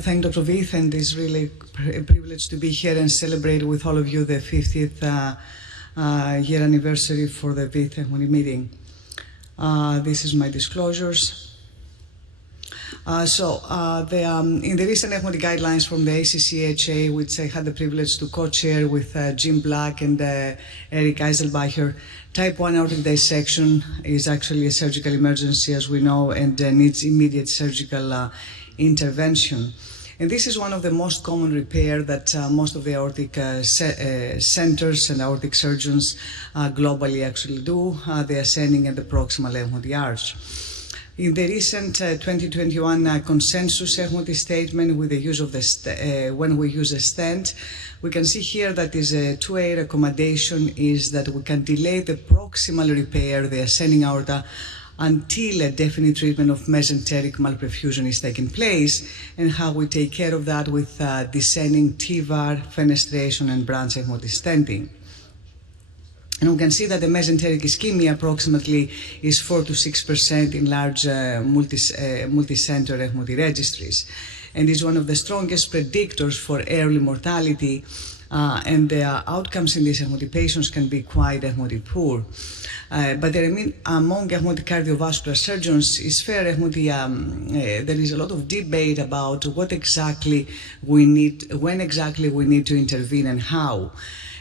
Thank Dr. Vith, and it's really a privilege to be here and celebrate with all of you the 50th year anniversary for the Vith meeting. This is my disclosures. In the recent ECMO guidelines from the ACCHA, which I had the privilege to co-chair with Jim Black and Eric Eiselbacher, type 1 aortic dissection is actually a surgical emergency, as we know, and needs immediate surgical intervention. And this is one of the most common repair that most of the aortic centers and aortic surgeons globally actually do, the ascending and the proximal ECMO arch. In the recent 2021 consensus ECMO statement with the use of when we use a stent, we can see here that is a 2A recommendation is that we can delay the proximal repair, the ascending aorta, until a definite treatment of mesenteric malperfusion is taking place, and how we take care of that with descending TVAR, fenestration, and branch ECMO stenting. And we can see that the mesenteric ischemia approximately is 4 to 6% in large multi-center ECMO registries, and is one of the strongest predictors for early mortality, and the outcomes in these ECMO patients can be quite ECMO poor. But among ECMO cardiovascular surgeons, it's fair there is a lot of debate about what exactly we need, when exactly we need to intervene and how.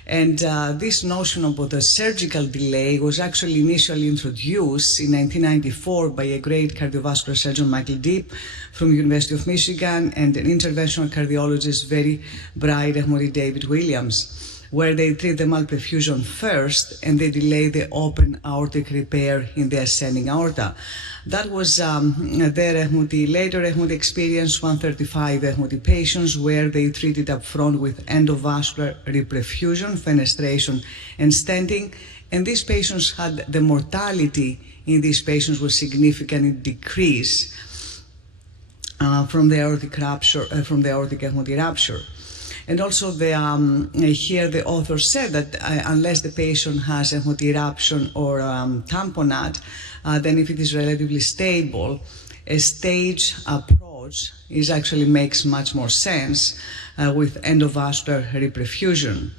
And this notion about the surgical delay was actually initially introduced in 1994 by a great cardiovascular surgeon, Michael Deep, from University of Michigan, and an interventional cardiologist, very bright, David Williams, where they treat the malperfusion first and they delay the open aortic repair in the ascending aorta. That was their later ECMO experience, 135 ECMO patients, where they treated up front with endovascular reperfusion, fenestration, and stenting. And these patients had the mortality in these patients was significantly decreased from the aortic rupture, from the aortic ECMO rupture. And also here the author said that unless the patient has ECMO rupture or tamponade, then if it is relatively stable, a stage approach actually makes much more sense with endovascular reperfusion.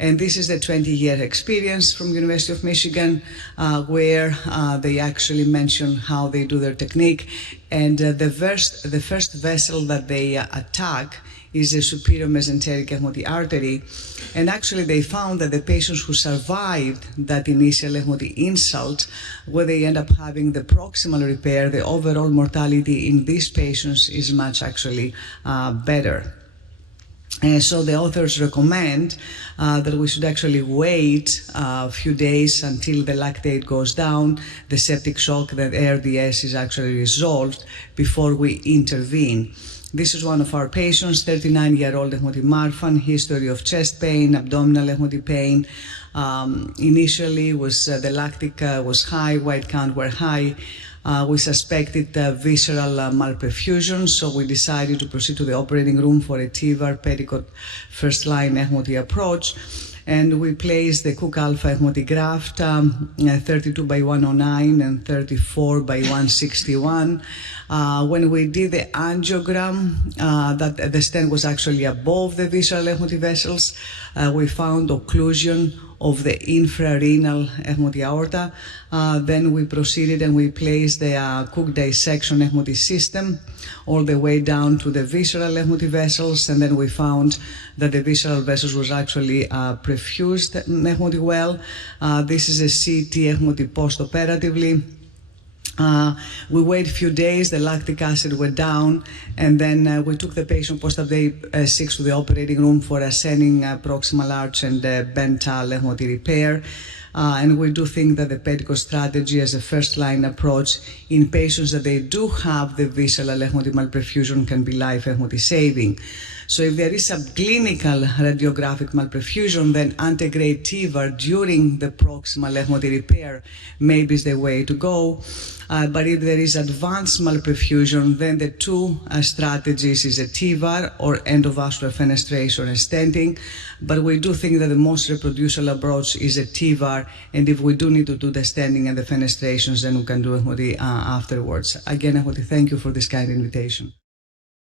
And this is the 20-year experience from University of Michigan, where they actually mention how they do their technique. And the first vessel that they attack is the superior mesenteric ECMO artery. And actually they found that the patients who survived that initial ECMO insult, where they end up having the proximal repair, the overall mortality in these patients is much actually better. So the authors recommend that we should actually wait a few days until the lactate goes down, the septic shock, that ARDS is actually resolved before we intervene. This is one of our patients, 39-year-old ECMO Marfan, history of chest pain, abdominal ECMO pain. Initially the lactic was high, white count were high. We suspected visceral malperfusion, so we decided to proceed to the operating room for a TVAR petticoat first-line ECMO approach. And we placed the Cook alpha ECMO graft, 32 by 109 and 34 by 161. When we did the angiogram, that the stent was actually above the visceral ECMO vessels, we found occlusion of the infrarenal ECMO aorta. Then we proceeded and we placed the Cook dissection ECMO system all the way down to the visceral ECMO vessels, and then we found that the visceral vessels was actually perfused ECMO well. This is a CT ECMO post-operatively. We waited a few days, the lactic acid went down, and then we took the patient post-op day 6 to the operating room for ascending proximal arch and bent ECMO repair. And we do think that the petticoat strategy as a first-line approach in patients that they do have the visceral ECMO malperfusion can be life ECMO saving. So if there is subclinical radiographic malperfusion, then antegrade TVAR during the proximal ECMO repair maybe is the way to go. But if there is advanced malperfusion, then the two strategies is a TVAR or endovascular fenestration and stenting. But we do think that the most reproducible approach is a TVAR, and if we do need to do the stenting and the fenestrations, then we can do ECMO afterwards. Again, I want to thank you for this kind invitation.